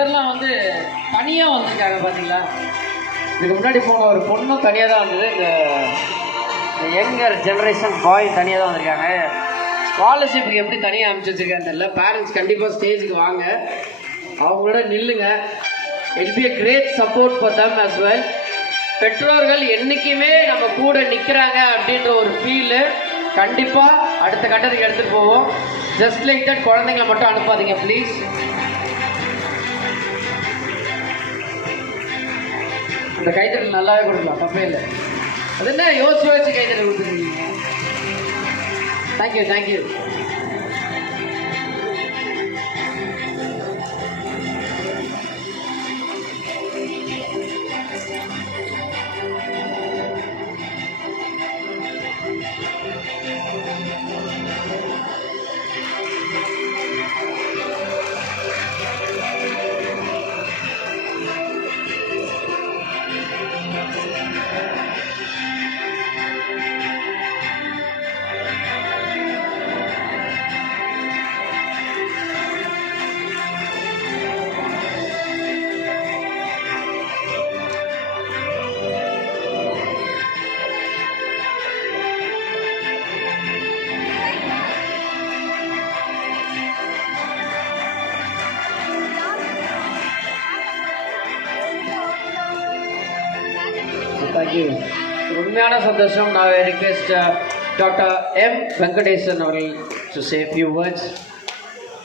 பேர்லாம் வந்து தனியாக வந்திருக்காங்க பார்த்தீங்களா. இதுக்கு முன்னாடி போன ஒரு பொண்ணும் தனியாக தான் வந்தது. இந்த யங்கர் ஜென்ரேஷன் பாய் தனியாக தான் வந்திருக்காங்க. ஸ்காலர்ஷிப்புக்கு எப்படி தனியாக அனுப்பிச்சி வச்சுருக்கான்னு தெரியல. பேரண்ட்ஸ் கண்டிப்பாக ஸ்டேஜுக்கு வாங்க, அவங்களோட நில்லுங்க. It be a great support for them as well. பெற்றோர்கள் என்றைக்குமே நம்ம கூட நிற்கிறாங்க அப்படின்ற ஒரு ஃபீலு கண்டிப்பாக அடுத்த கட்டத்துக்கு எடுத்துகிட்டு போவோம். ஜஸ்ட் லைக் தட் குழந்தைங்களை மட்டும் அனுப்பாதீங்க ப்ளீஸ். இந்த கைத்தறி நல்லாவே கொடுக்கலாம், தப்பே இல்லை. அது என்ன யோசிச்சு கைத்தறி கொடுத்துருக்கீங்க. Thank you thank you. தேங்க்யூ. உண்மையான சந்தோஷம். நான் ரிக்வெஸ்ட் டாக்டர் எம் வெங்கடேசன் அவர்கள் டு சே ஃபியூ வேர்ட்ஸ்.